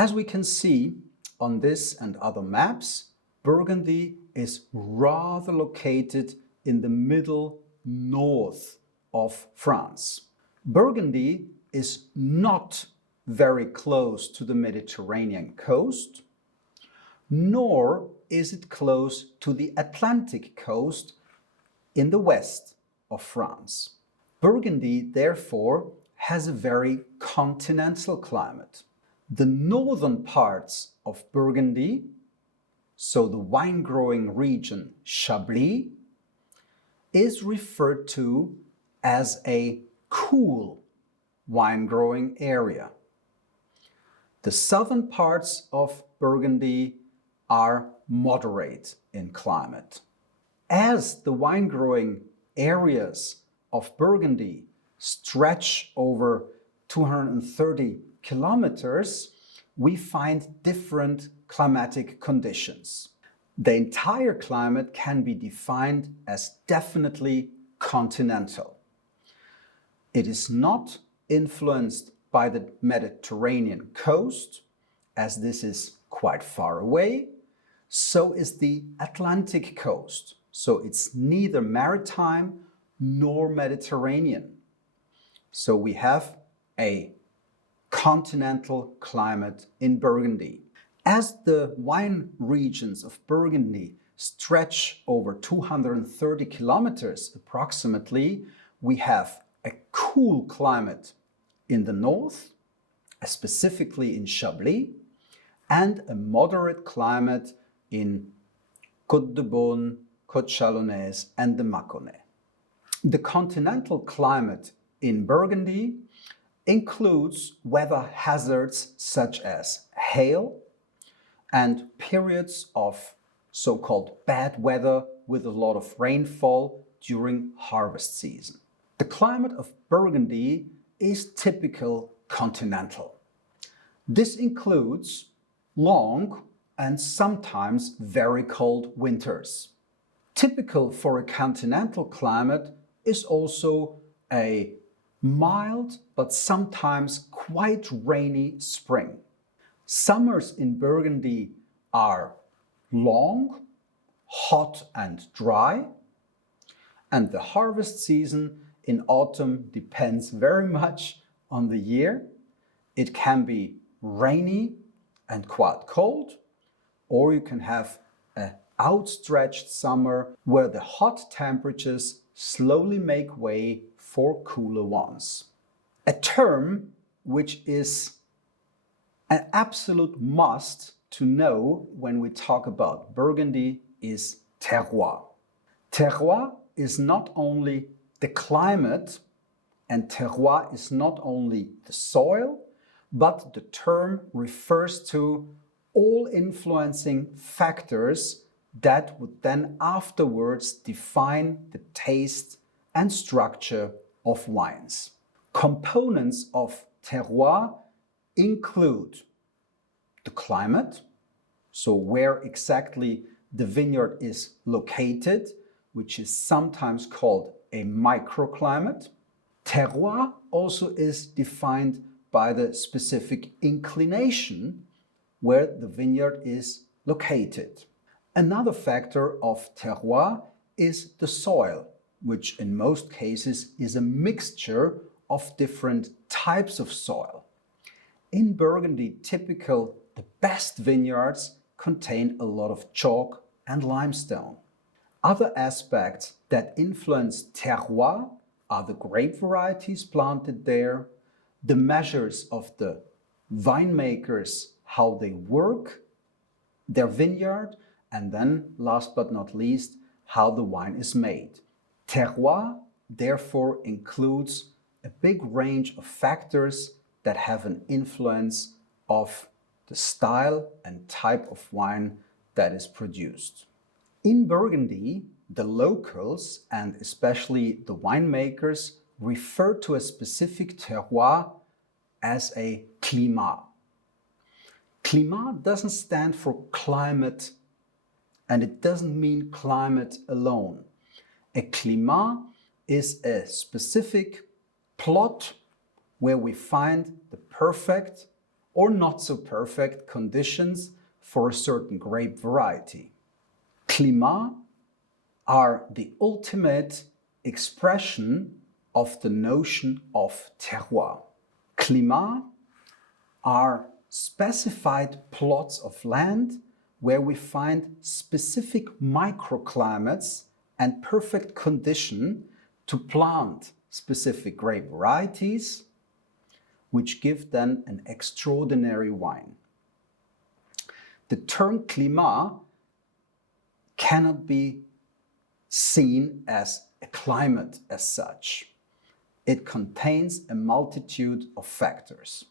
As we can see on this and other maps, Burgundy is rather located in the middle north of France. Burgundy is not very close to the Mediterranean coast, nor is it close to the Atlantic coast in the west of France. Burgundy, therefore, has a very continental climate. The northern parts of Burgundy, so the wine-growing region Chablis, is referred to as a cool wine-growing area. The southern parts of Burgundy are moderate in climate. As the wine-growing areas of Burgundy stretch over 230 kilometers, we find different climatic conditions. The entire climate can be defined as definitely continental. It is not influenced by the Mediterranean coast, as this is quite far away. So is the Atlantic coast. So it's neither maritime nor Mediterranean. So we have a continental climate in Burgundy. As the wine regions of Burgundy stretch over 230 kilometers approximately, we have a cool climate in the north, specifically in Chablis, and a moderate climate in Côte de Beaune, Côte Chalonnaise, and the Mâconnais. The continental climate in Burgundy includes weather hazards such as hail and periods of so-called bad weather with a lot of rainfall during harvest season. The climate of Burgundy is typical continental. This includes long and sometimes very cold winters. Typical for a continental climate is also a mild but sometimes quite rainy spring. Summers in Burgundy are long, hot and dry, and the harvest season in autumn depends very much on the year. It can be rainy and quite cold, or you can have an outstretched summer where the hot temperatures slowly make way for cooler ones. A term which is an absolute must to know when we talk about Burgundy is terroir. Terroir is not only the climate, and terroir is not only the soil, but the term refers to all influencing factors that would then afterwards define the taste and structure of wines. Components of terroir include the climate, so where exactly the vineyard is located, which is sometimes called a microclimate. Terroir also is defined by the specific inclination where the vineyard is located. Another factor of terroir is the soil, which in most cases is a mixture of different types of soil. In Burgundy, the best vineyards contain a lot of chalk and limestone. Other aspects that influence terroir are the grape varieties planted there, the measures of the winemakers, how they work their vineyard, and then, last but not least, how the wine is made. Terroir, therefore, includes a big range of factors that have an influence of the style and type of wine that is produced. In Burgundy, the locals, and especially the winemakers, refer to a specific terroir as a climat. Climat doesn't stand for climate, and it doesn't mean climate alone. A climat is a specific plot where we find the perfect or not so perfect conditions for a certain grape variety. Climat are the ultimate expression of the notion of terroir. Climat are specified plots of land where we find specific microclimates and perfect condition to plant specific grape varieties, which give then an extraordinary wine. The term climat cannot be seen as a climate as such. It contains a multitude of factors.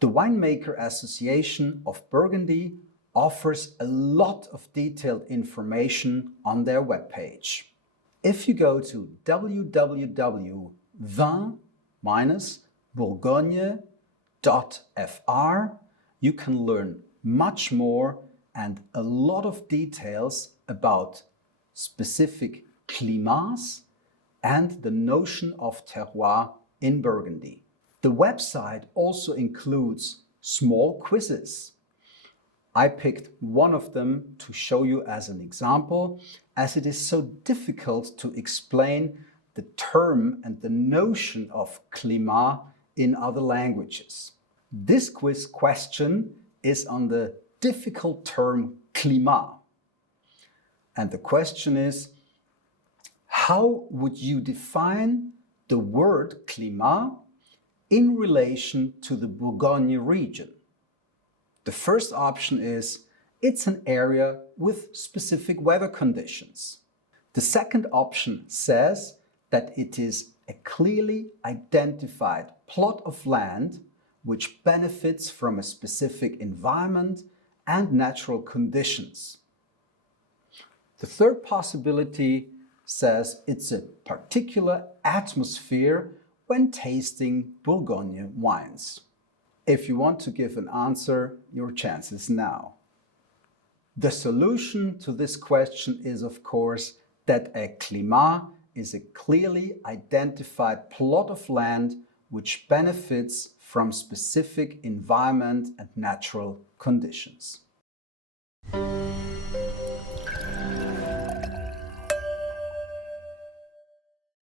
The Winemaker Association of Burgundy offers a lot of detailed information on their webpage. If you go to www.vin-bourgogne.fr, you can learn much more and a lot of details about specific climats and the notion of terroir in Burgundy. The website also includes small quizzes. I picked one of them to show you as an example, as it is so difficult to explain the term and the notion of climat in other languages. This quiz question is on the difficult term climat. And the question is, how would you define the word climat in relation to the Bourgogne region? The first option is, it's an area with specific weather conditions. The second option says that it is a clearly identified plot of land which benefits from a specific environment and natural conditions. The third possibility says it's a particular atmosphere when tasting Bourgogne wines. If you want to give an answer, your chance is now. The solution to this question is, of course, that a climat is a clearly identified plot of land which benefits from specific environment and natural conditions.